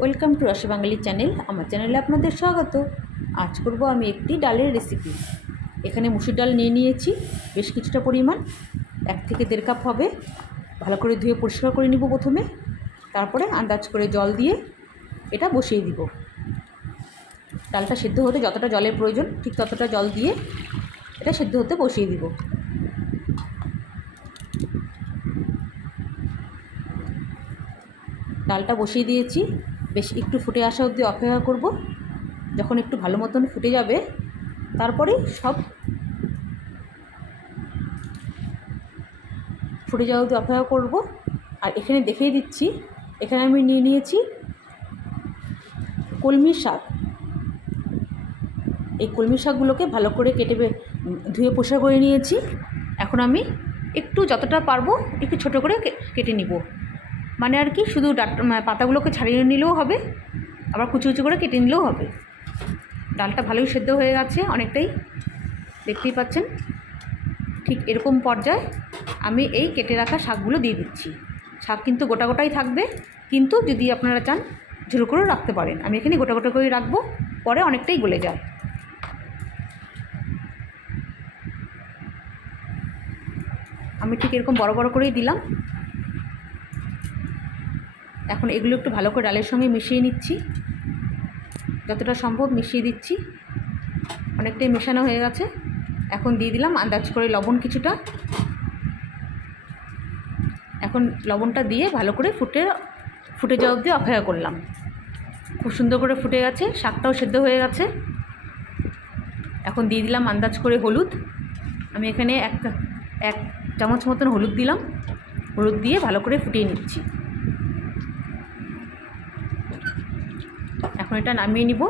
Welcome to রাশি বাঙালি channel. আমার চ্যানেলে আপনাদের স্বাগত। আজ করব আমি একটি ডালের রেসিপি। এখানে মুসুর ডাল নিয়ে নিয়েছি বেশ কিছুটা পরিমাণ, 1 থেকে 1.5 কাপ হবে। ভালো করে ধুয়ে পরিষ্কার করে নিব প্রথমে, তারপরে আন্দাজ করে জল দিয়ে এটা বসিয়ে দিব। ডালটা সেদ্ধ হতে যতটা জলের প্রয়োজন ঠিক ততটা জল দিয়ে এটা সেদ্ধ হতে বসিয়ে দিব। ডালটা বসিয়ে দিয়েছি, বেশ একটু ফুটে আসা অবধি অপেক্ষা করব। যখন একটু ভালো মতন ফুটে যাবে তারপরেই সব ফুটে যাওয়া অবধি অপেক্ষা করব। আর এখানে দেখিয়ে দিচ্ছি, এখানে আমি নিয়ে নিয়েছি কলমি শাক। এই কলমি শাকগুলোকে ভালো করে কেটে ধুয়ে পরিষ্কার করে নিয়েছি। এখন আমি একটু যতটা পারবো একটু ছোটো করে কেটে নিব। মানে আর কি, শুধু পাতাগুলোকে ছাড়িয়ে নিলেও হবে, আবার কুচি কুচি করে কেটে নিলেও হবে। ডালটা ভালোই সেদ্ধ হয়ে গেছে অনেকটাই, দেখতেই পাচ্ছেন। ঠিক এরকম পর্যায়ে আমি এই কেটে রাখা শাকগুলো দিয়ে দিচ্ছি। শাক কিন্তু গোটা গোটাই থাকবে, কিন্তু যদি আপনারা চান ঝুরো করেও রাখতে পারেন। আমি এখানে গোটা গোটা করে রাখবো, পরে অনেকটাই গলে যায়। আমি ঠিক এরকম বড় বড় করেই দিলাম। এখন এগুলো একটু ভালো করে ডালের সঙ্গে মিশিয়ে নিচ্ছি, যতটা সম্ভব মিশিয়ে দিচ্ছি। অনেকটাই মেশানো হয়ে গেছে। এখন দিয়ে দিলাম আন্দাজ করে লবণ কিছুটা। এখন লবণটা দিয়ে ভালো করে ফুটে যাওয়া অবধি অপেক্ষা করলাম। খুব সুন্দর করে ফুটে গেছে, শাকটাও সেদ্ধ হয়ে গেছে। এখন দিয়ে দিলাম আন্দাজ করে হলুদ। আমি এখানে এক চামচ মতন হলুদ দিলাম। হলুদ দিয়ে ভালো করে ফুটিয়ে নিচ্ছি। এখন এটা নামিয়ে নিব।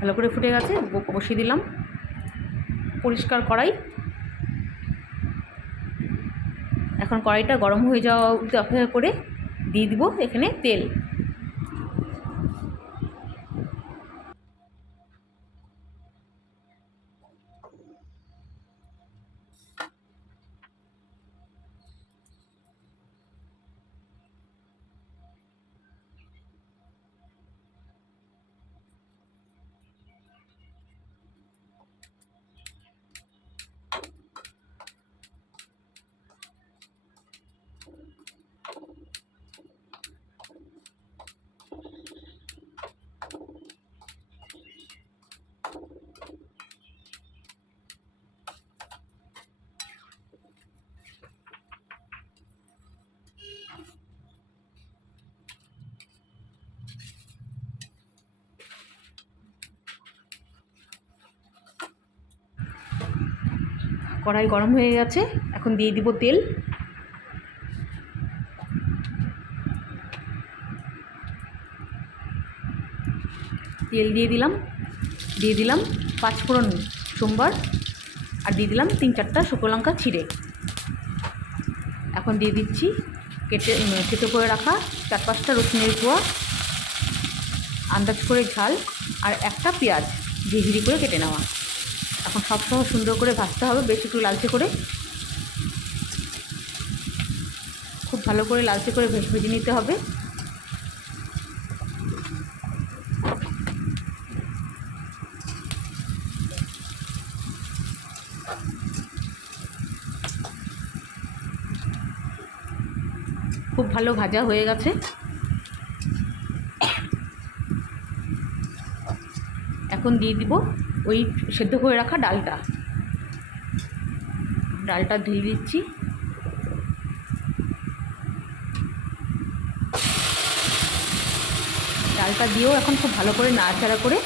ভালো করে ফুটে গেছে, বসিয়ে দিলাম পরিষ্কার কড়াই। এখন কড়াইটা গরম হয়ে যাওয়া অবধি অপেক্ষা করে দিয়ে দিব এখানে তেল। কড়াই গরম হয়ে গেছে, এখন দিয়ে দিব তেল। তেল দিয়ে দিলাম 5 ফোড়ন সোমবার, আর দিয়ে দিলাম 3-4টা শুকনো লঙ্কা ছিঁড়ে। এখন দিয়ে দিচ্ছি কেটে করে রাখা 4-5টা রসুনের কোয়া, আন্দাজ করে ঝাল, আর একটা পেঁয়াজ ঝিঝিরি করে কেটে নেওয়া। এখন সব সুন্দর করে ভাজতে হবে, বেশ একটু লালচে করে, খুব ভালো করে লালচে করে ভেজে নিতে হবে। খুব ভালো ভাজা হয়ে গেছে। এখন দিয়ে দিব ওই সেদ্ধ করে রাখা ডালটা দিয়ে দিচ্ছি। ডালটা দিয়েও এখন খুব ভালো করে নাড়াচাড়া করে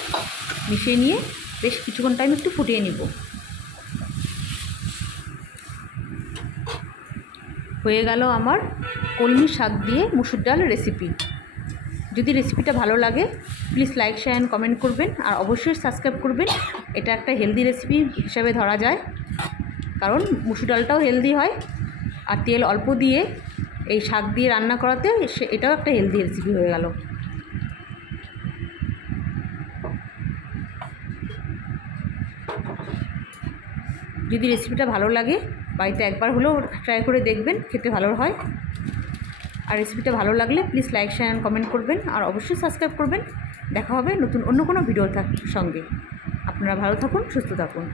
মিশিয়ে নিয়ে বেশ কিছুক্ষণ টাইম একটু ফুটিয়ে নিব। হয়ে গেল আমার কলমি শাক দিয়ে মুসুর ডাল রেসিপি। যদি রেসিপিটা ভালো লাগে please like, share and comment করবেন, আর অবশ্যই সাবস্ক্রাইব করবেন। এটা একটা হেলদি রেসিপি হিসাবে ধরা যায়, কারণ মুসুর ডালটাও হেলদি হয়, আর তেল অল্প দিয়ে এই শাক দিয়ে রান্না করাতে এটাও একটা হেলদি রেসিপি হয়ে গেল। যদি রেসিপিটা ভালো লাগে বাড়িতে একবার হলেও ট্রাই করে দেখবেন, খেতে ভালো হয়। আর রেসিপিটা ভালো লাগলে please like share and comment করবেন, আর অবশ্যই সাবস্ক্রাইব করবেন। দেখা হবে নতুন অন্য কোনো ভিডিওর সঙ্গে। আপনারা ভালো থাকুন, সুস্থ থাকুন।